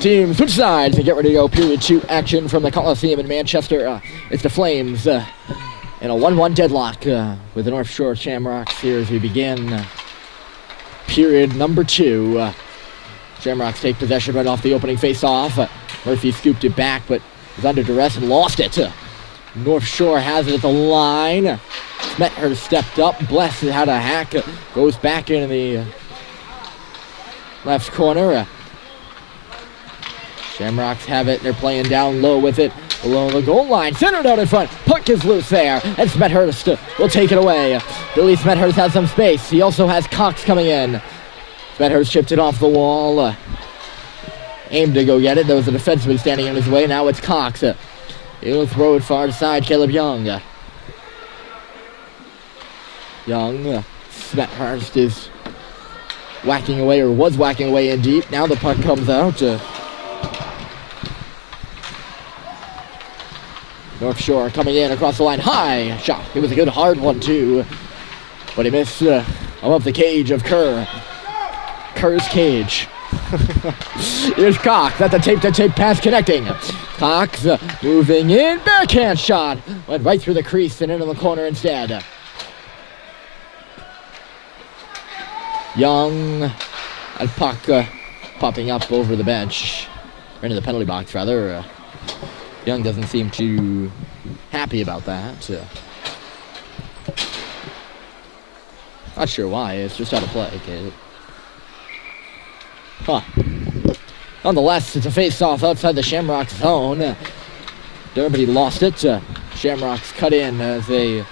teams switch sides and get ready to go. Period 2 action from the Coliseum in Manchester. It's the Flames in a 1-1 deadlock with the North Shore Shamrocks here as we begin period number 2. Shamrocks take possession right off the opening face-off. Murphy scooped it back, but was under duress and lost it. North Shore has it at the line. Smethurst stepped up. Bless had a hack. Goes back into the left corner. Shamrocks have it. They're playing down low with it. Below the goal line. Centered out in front. Puck is loose there. And Smethurst will take it away. Billy Smethurst has some space. He also has Cox coming in. Smethurst chipped it off the wall. Aimed to go get it. There was a defenseman standing in his way. Now it's Cox. He'll throw it far side. Caleb Young. Smethurst is whacking away, or was whacking away in deep. Now the puck comes out. North Shore coming in across the line. High shot. It was a good hard one too. But he missed above the cage of Kerr. Kerr's cage. Here's Cox. That's a tape-to-tape pass connecting. Cox moving in. Backhand shot. Went right through the crease and into the corner instead. Young. And puck popping up over the bench. Or into the penalty box, rather. Young doesn't seem too happy about that. Not sure why. It's just out of play, kid. Nonetheless, it's a face-off outside the Shamrocks zone. Dermody lost it. Shamrocks cut in as they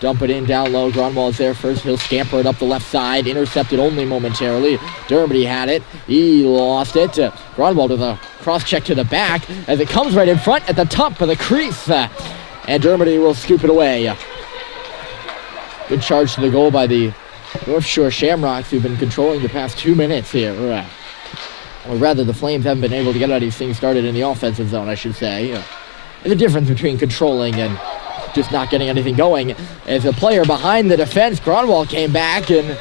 dump it in down low. Gronwald's there first. He'll scamper it up the left side. Intercepted only momentarily. Dermody had it. He lost it. Gronwald with a cross-check to the back as it comes right in front at the top of the crease. And Dermody will scoop it away. Good charge to the goal by the North Shore Shamrocks, who've been controlling the past 2 minutes here. Or rather, the Flames haven't been able to get any things started in the offensive zone, I should say. There's a difference between controlling and just not getting anything going. As a player behind the defense, Gronwald came back and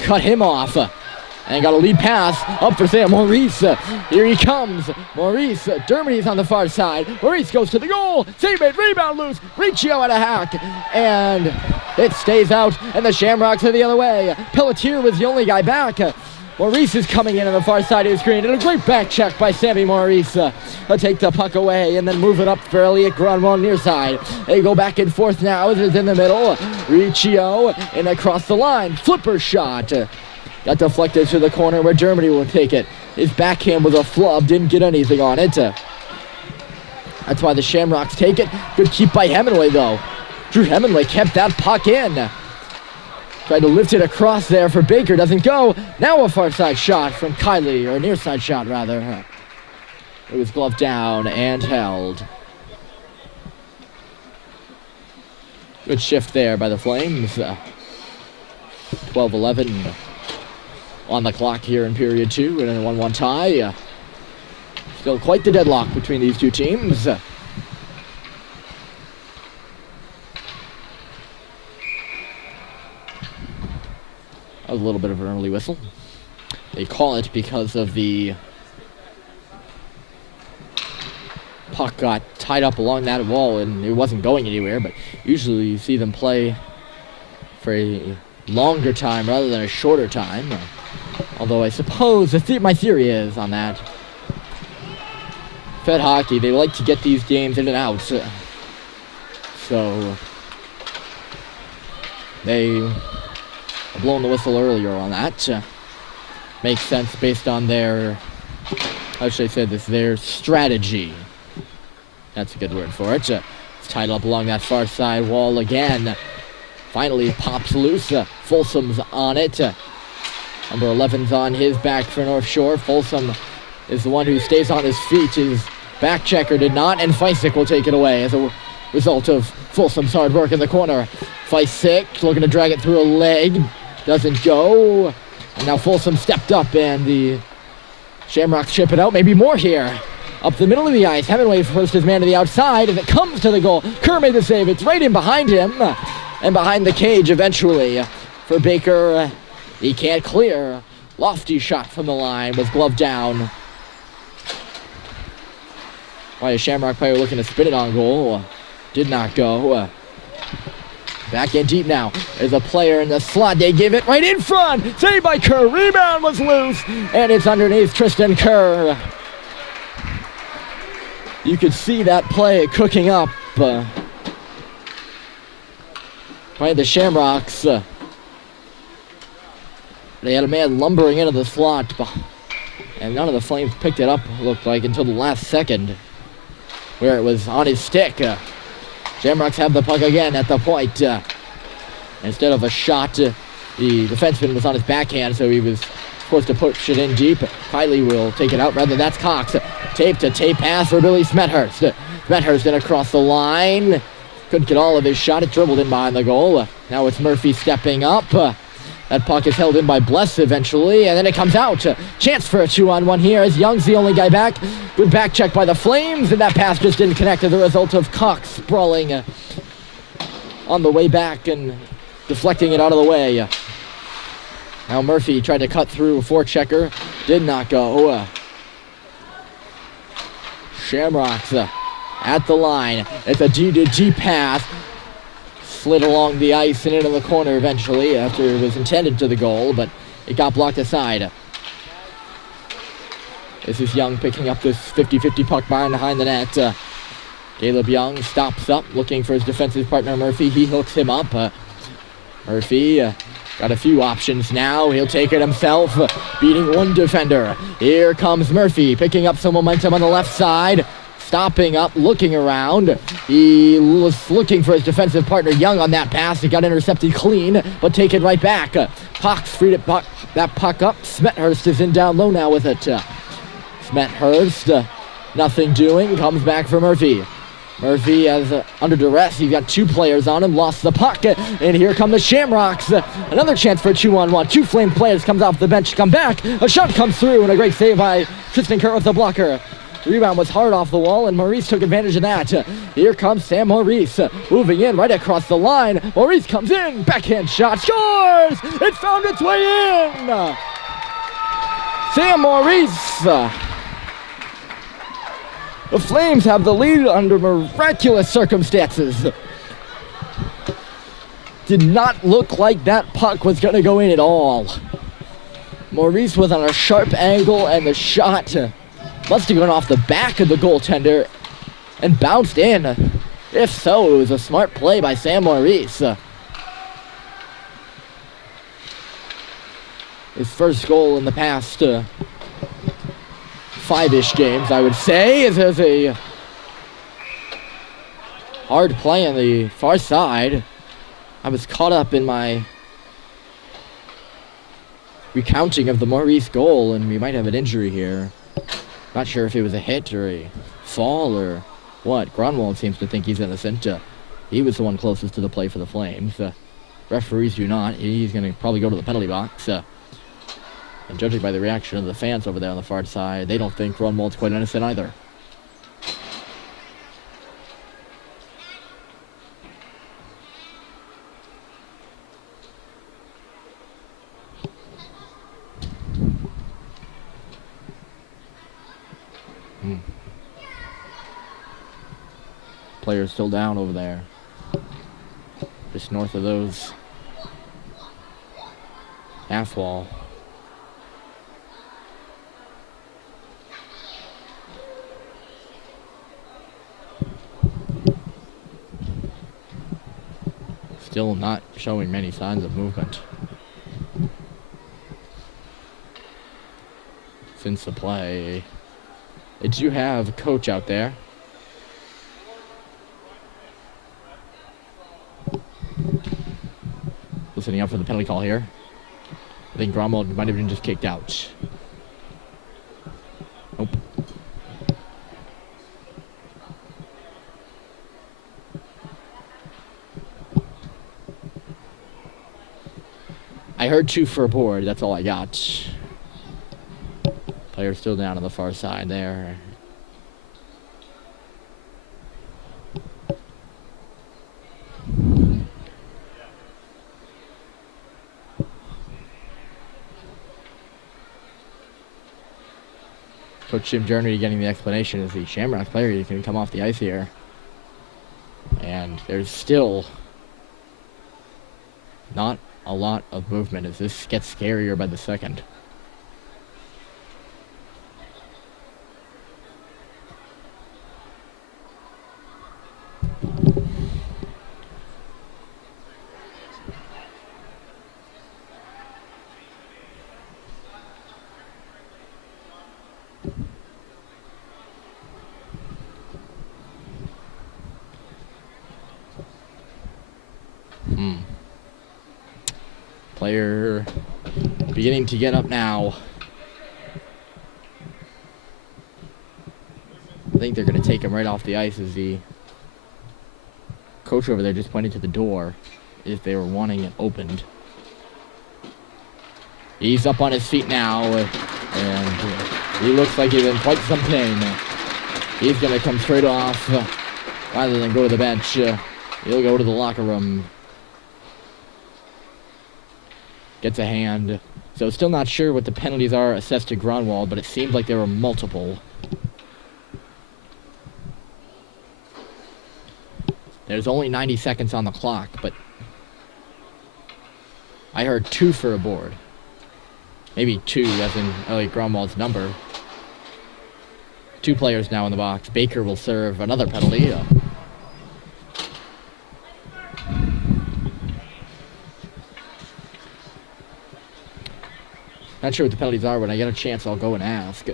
cut him off. And got a lead pass up for Sam Maurice. Here he comes. Maurice. Dermody's on the far side. Maurice goes to the goal. Save it. Rebound loose. Riccio at a hack. And it stays out. And the Shamrocks are the other way. Pelletier was the only guy back. Maurice is coming in on the far side of the screen. And a great back check by Sammy Maurice. They'll take the puck away and then move it up for Elliot Gronwald near side. They go back and forth now. It's in the middle. Riccio and across the line. Flipper shot. Got deflected to the corner where Germany will take it. His backhand was a flub, didn't get anything on it. That's why the Shamrocks take it. Good keep by Hemingway, though. Drew Hemingway kept that puck in. Tried to lift it across there for Baker, doesn't go. Now a far side shot from Kylie, or a near side shot, rather. It was gloved down and held. Good shift there by the Flames. 12-11. On the clock here in period 2 and a 1-1 tie. Still quite the deadlock between these two teams. That was a little bit of an early whistle. They call it because of the puck got tied up along that wall and it wasn't going anywhere, but usually you see them play for a longer time rather than a shorter time. Although I suppose my theory is on that. Fed hockey, they like to get these games in and out. So they are blowing the whistle earlier on that. Makes sense based on their, how should I say this, their strategy. That's a good word for it. It's tied up along that far side wall again. Finally pops loose. Folsom's on it. Number 11's on his back for North Shore. Folsom is the one who stays on his feet. His back checker did not, and Feisik will take it away as a result of Folsom's hard work in the corner. Feisik looking to drag it through a leg. Doesn't go. And now Folsom stepped up, and the Shamrocks chip it out. Maybe more here. Up the middle of the ice. Hemingway first his man to the outside as it comes to the goal. Kerr made the save. It's right in behind him. And behind the cage eventually for Baker. He can't clear. Lofty shot from the line was gloved down by a Shamrock player looking to spin it on goal. Did not go. Back in deep now. There's a player in the slot. They give it right in front. Saved by Kerr. Rebound was loose. And it's underneath Tristan Kerr. You could see that play cooking up by the Shamrocks. They had a man lumbering into the slot. And none of the Flames picked it up, looked like, until the last second, where it was on his stick. Shamrocks have the puck again at the point. Instead of a shot, the defenseman was on his backhand, so he was forced to push it in deep. Kiley will take it out. Rather, that's Cox. Tape-to-tape pass for Billy Smethurst. Smethurst then across the line. Couldn't get all of his shot. It dribbled in behind the goal. Now it's Murphy stepping up. That puck is held in by Bless eventually, and then it comes out. Chance for a 2-on-1 here as Young's the only guy back. Good back check by the Flames, and that pass just didn't connect as a result of Cox sprawling on the way back and deflecting it out of the way. Now Murphy tried to cut through a forechecker. Did not go. Shamrocks at the line. It's a G-to-G pass. Slid along the ice and into the corner eventually after it was intended to the goal, but it got blocked aside. This is Young picking up this 50-50 puck behind the net. Caleb Young stops up looking for his defensive partner Murphy. He hooks him up. Murphy got a few options now. He'll take it himself, beating one defender. Here comes Murphy picking up some momentum on the left side. Stopping up, looking around. He was looking for his defensive partner Young on that pass. It got intercepted clean, but taken right back. Cox freed it that puck up. Smethurst is in down low now with it. Smethurst, nothing doing, comes back for Murphy. Murphy is under duress. He's got two players on him, lost the puck, and here come the Shamrocks. Another chance for a 2-on-1. Two Flame players comes off the bench, come back. A shot comes through, and a great save by Tristan Kerr with the blocker. Rebound was hard off the wall, and Maurice took advantage of that. Here comes Sam Maurice, moving in right across the line. Maurice comes in, backhand shot, scores! It found its way in! Sam Maurice. The Flames have the lead under miraculous circumstances. Did not look like that puck was going to go in at all. Maurice was on a sharp angle, and the shot must have gone off the back of the goaltender and bounced in. If so, it was a smart play by Sam Maurice. His first goal in the past 5-ish games, I would say. It was a hard play on the far side. I was caught up in my recounting of the Maurice goal, and we might have an injury here. Not sure if it was a hit or a fall or what. Gronwald seems to think he's innocent. He was the one closest to the play for the Flames. Referees do not. He's going to probably go to the penalty box. And judging by the reaction of the fans over there on the far side, they don't think Gronwald's quite innocent either. Players still down over there, just north of those half wall. Still not showing many signs of movement since the play. They do have a coach out there. Listening up for the penalty call here. I think Gromwald might have been just kicked out. Nope. I heard 2 for a board. That's all I got. Player still down on the far side there. Coach Jim Journey getting the explanation is the Shamrock player. You can come off the ice here. And there's still not a lot of movement as this gets scarier by the second. Player beginning to get up now. I think they're going to take him right off the ice as the coach over there just pointed to the door if they were wanting it opened. He's up on his feet now, and he looks like he's in quite some pain. He's going to come straight off rather than go to the bench. He'll go to the locker room. Gets a hand. So still not sure what the penalties are assessed to Grunwald, but it seemed like there were multiple. There's only 90 seconds on the clock, but I heard 2 for a board. Maybe 2, as in Elliot Grunwald's number. 2 players now in the box. Baker will serve another penalty. Not sure what the penalties are. When I get a chance, I'll go and ask.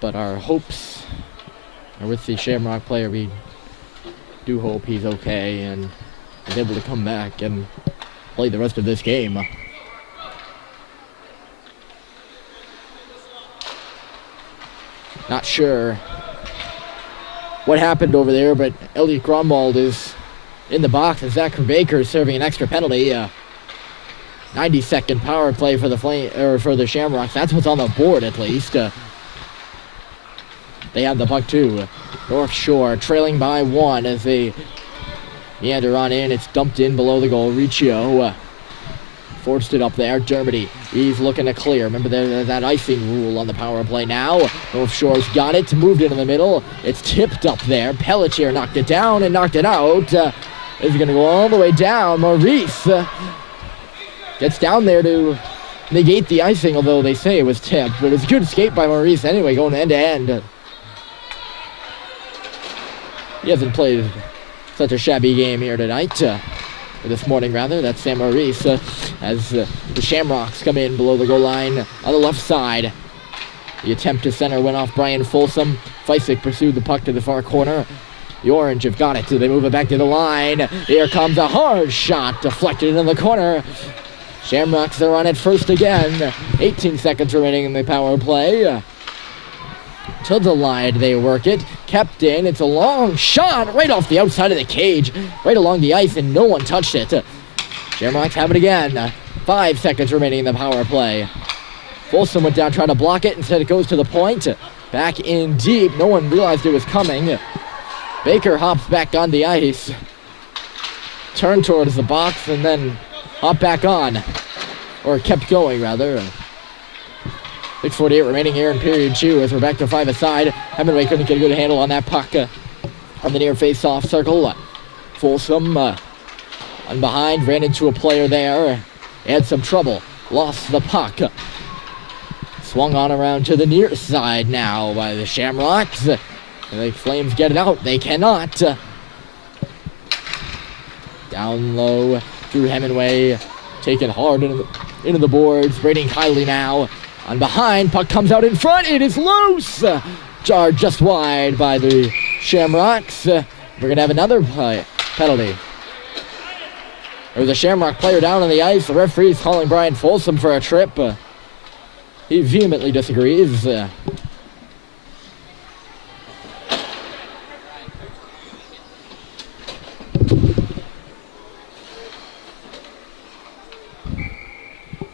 But our hopes are with the Shamrock player. We do hope he's okay and is able to come back and play the rest of this game. Not sure what happened over there, but Elliot Grunwald is in the box and Zachary Baker is serving an extra penalty. 90-second power play for the Shamrocks. That's what's on the board, at least. They have the puck too. North Shore trailing by 1 as they meander on in. It's dumped in below the goal. Riccio forced it up there. Dermody, he's looking to clear. Remember that icing rule on the power play now. North Shore's got it, moved into the middle. It's tipped up there. Pelletier knocked it down and knocked it out. It's going to go all the way down. Maurice gets down there to negate the icing, although they say it was tipped. But it's a good escape by Maurice anyway, going end to end. He hasn't played such a shabby game here tonight. This morning, rather. That's Sam Maurice as the Shamrocks come in below the goal line on the left side. The attempt to center went off Brian Folsom. Feisik pursued the puck to the far corner. The Orange have got it. They move it back to the line. Here comes a hard shot deflected in the corner. Shamrocks are on it first again. 18 seconds remaining in the power play. To the line they work it. Kept in. It's a long shot right off the outside of the cage. Right along the ice, and no one touched it. Shamrocks have it again. 5 seconds remaining in the power play. Folsom went down trying to block it. Instead it goes to the point. Back in deep. No one realized it was coming. Baker hops back on the ice. Turned towards the box and then hopped back on. Or kept going, rather. 6:48 remaining here in period 2 as we're back to 5 aside. Hemingway couldn't get a good handle on that puck on the near face-off circle. Folsom on behind, ran into a player there. Had some trouble. Lost the puck. Swung on around to the near side now by the Shamrocks. The Flames get it out. They cannot. Down low through Hemingway. Taken hard into the boards. Braden Kiley now. On behind, puck comes out in front. It is loose. Jarred just wide by the Shamrocks. We're going to have another penalty. There's a Shamrock player down on the ice. The referee is calling Brian Folsom for a trip. He vehemently disagrees.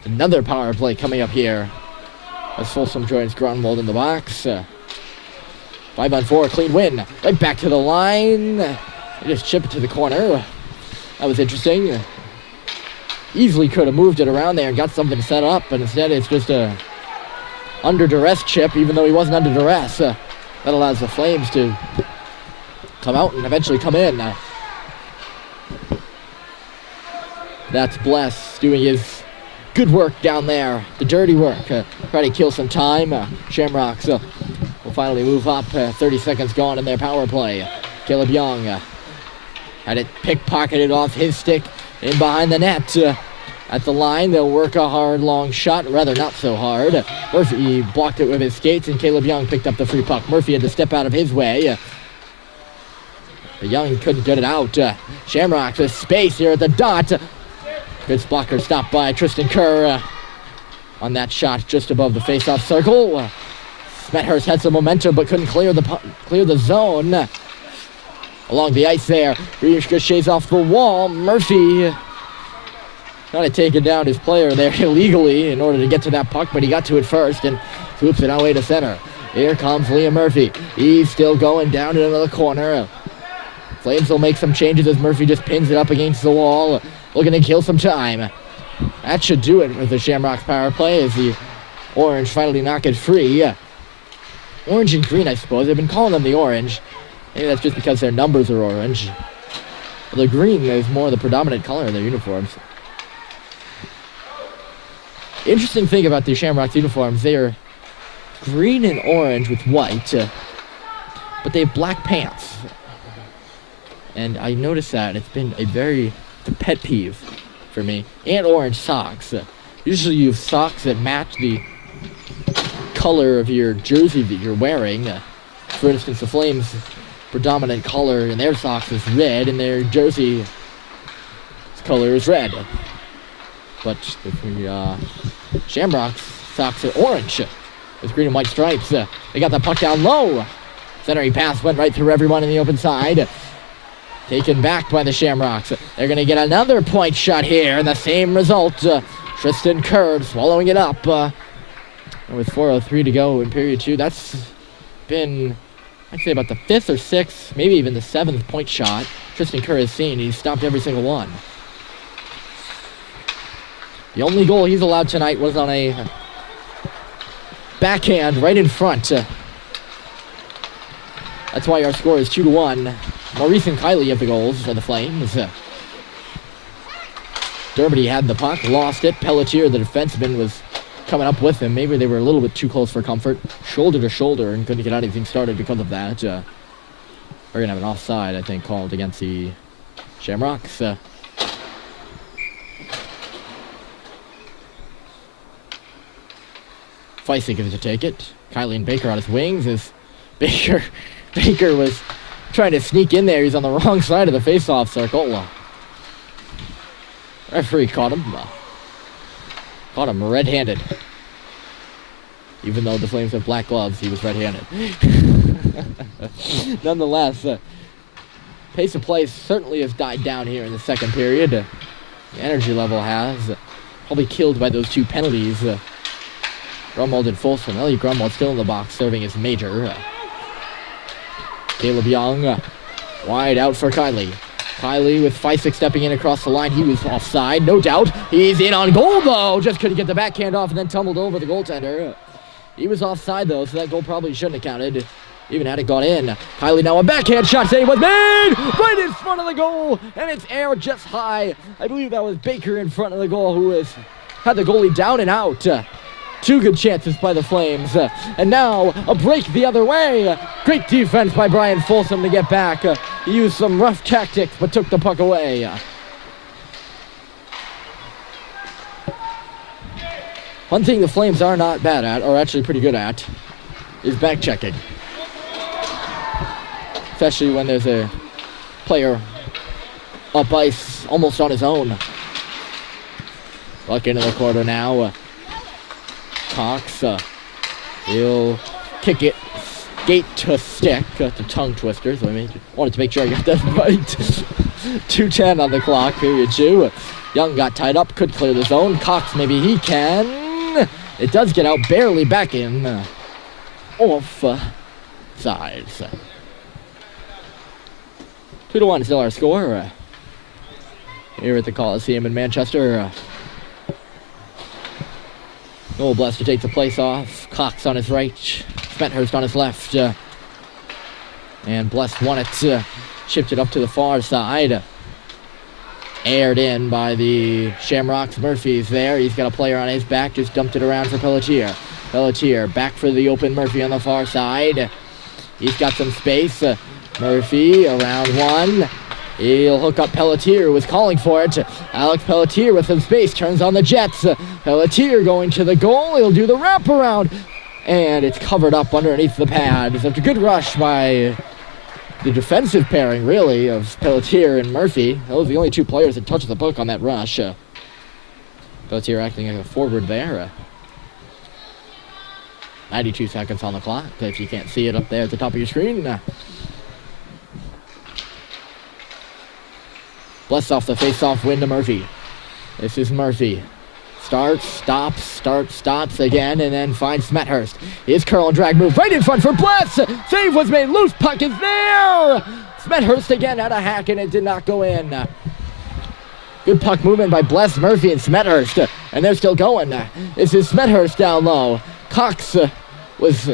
Another power play coming up here as Folsom joins Grunwald in the box. 5-on-4, clean win. Right back to the line. They just chip it to the corner. That was interesting. Easily could have moved it around there and got something set up, but instead it's just a under duress chip, even though he wasn't under duress. That allows the Flames to come out and eventually come in. That's Bless doing his good work down there, the dirty work, try to kill some time. Shamrocks will finally move up, 30 seconds gone in their power play. Caleb Young had it pickpocketed off his stick in behind the net. At the line, they'll work a hard, long shot, rather not so hard. Murphy blocked it with his skates, and Caleb Young picked up the free puck. Murphy had to step out of his way. But Young couldn't get it out. Shamrocks with space here at the dot. Good blocker stopped by Tristan Kerr on that shot just above the face-off circle. Smethurst had some momentum but couldn't clear the zone. Along the ice there, ricochets off the wall. Murphy trying to take it down his player there illegally in order to get to that puck, but he got to it first and swoops it away to center. Here comes Liam Murphy. He's still going down in another corner. Flames will make some changes as Murphy just pins it up against the wall, looking to kill some time. That should do it with the Shamrocks power play as the Orange finally knock it free. Orange and green, I suppose. They've been calling them the Orange. Maybe that's just because their numbers are orange. The green is more the predominant color in their uniforms. Interesting thing about the Shamrocks uniforms, they are green and orange with white, but they have black pants. And I noticed that it's been a pet peeve for me. And orange socks. Usually you have socks that match the color of your jersey that you're wearing. For instance, the Flames' predominant color in their socks is red, and their jersey color is red. But the Shamrocks socks are orange with green and white stripes. They got the puck down low. Centering pass went right through everyone in the open side. Taken back by the Shamrocks. They're going to get another point shot here, and the same result. Tristan Kerr swallowing it up. With 4:03 to go in period 2, that's been, I'd say, about the 5th or 6th, maybe even the 7th point shot Tristan Kerr has seen. He's stopped every single one. The only goal he's allowed tonight was on a backhand right in front. That's why our score is 2-1. Maurice and Kiley have the goals for the Flames. Derby had the puck, lost it. Pelletier, the defenseman, was coming up with him. Maybe they were a little bit too close for comfort. Shoulder to shoulder and couldn't get anything started because of that. We're going to have an offside, I think, called against the Shamrocks. Feisig is to take it. Kiley and Baker on his wings as Baker was trying to sneak in there. He's on the wrong side of the face-off circle. Referee caught him. Caught him red-handed. Even though the Flames have black gloves, he was red-handed. Nonetheless, pace of play certainly has died down here in the second period. The energy level has. Probably killed by those two penalties. Grunwald and Folsom. Elliot Grunwald still in the box, serving as major. Caleb Young, wide out for Kiley. Kiley with Feisig stepping in across the line. He was offside, no doubt. He's in on goal, though. Just couldn't get the backhand off and then tumbled over the goaltender. He was offside, though, so that goal probably shouldn't have counted, even had it gone in. Kiley now a backhand shot save was made right in front of the goal, and it's aired just high. I believe that was Baker in front of the goal who had the goalie down and out. Two good chances by the Flames. And now a break the other way. Great defense by Brian Folsom to get back. He used some rough tactics but took the puck away. One thing the Flames are not bad at, or actually pretty good at, is back checking. Especially when there's a player up ice almost on his own. Luck into the corner now. Cox, he'll kick it, skate to stick. That's a tongue twister, so I wanted to make sure I got that right. 2:10 on the clock, period 2. Young got tied up, could clear the zone. Cox, maybe he can. It does get out, barely back in. Off sides. 2-1 still our score. here at the Coliseum in Manchester. Noel Bless to take the place off. Cox on his right. Smethurst on his left. And Bless won it. Chipped it up to the far side. Aired in by the Shamrocks. Murphy's there. He's got a player on his back. Just dumped it around for Pelletier. Pelletier back for the open Murphy on the far side. He's got some space. Murphy around one. He'll hook up Pelletier, who was calling for it. Alex Pelletier with some space, turns on the Jets. Pelletier going to the goal. He'll do the wraparound. And it's covered up underneath the pads. After a good rush by the defensive pairing, really, of Pelletier and Murphy. Those are the only two players that touched the puck on that rush. Pelletier acting as a forward there. 92 seconds on the clock, if you can't see it up there at the top of your screen. Bless off the face-off win to Murphy. This is Murphy. Starts, stops again, and then finds Smethurst. His curl and drag move right in front for Bless. Save was made. Loose puck is there. Smethurst again had a hack, and it did not go in. Good puck movement by Bless, Murphy, and Smethurst. And they're still going. This is Smethurst down low. Cox was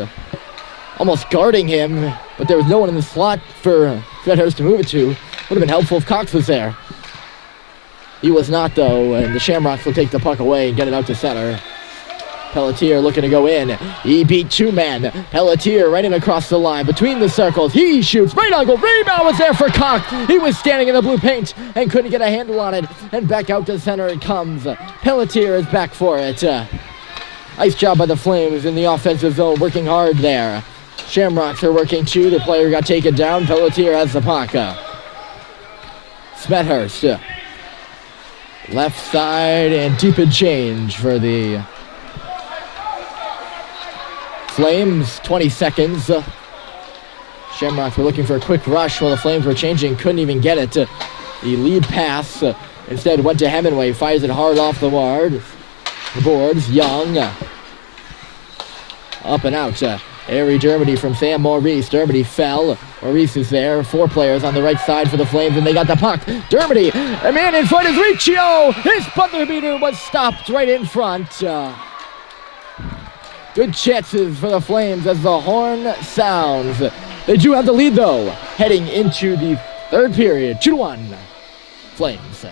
almost guarding him, but there was no one in the slot for Smethurst to move it to. Would have been helpful if Cox was there. He was not, though, and the Shamrocks will take the puck away and get it out to center. Pelletier looking to go in. He beat two men. Pelletier right in across the line between the circles. He shoots right on goal. Rebound was there for Cox. He was standing in the blue paint and couldn't get a handle on it. And back out to center it comes. Pelletier is back for it. Nice job by the Flames in the offensive zone, working hard there. Shamrocks are working too. The player got taken down. Pelletier has the puck. Smethurst. Left side and deep in change for the Flames. 20 seconds. Shamrocks were looking for a quick rush while the Flames were changing. Couldn't even get it. The lead pass instead went to Hemingway. Fires it hard off the boards. Young. Up and out. Airy Dermody from Sam Maurice. Dermody fell. Maurice is there. Four players on the right side for the Flames, and they got the puck. Dermody, a man in front is Riccio. His buzzer beater was stopped right in front. Good chances for the Flames as the horn sounds. They do have the lead, though, heading into the third period. 2-1 Flames.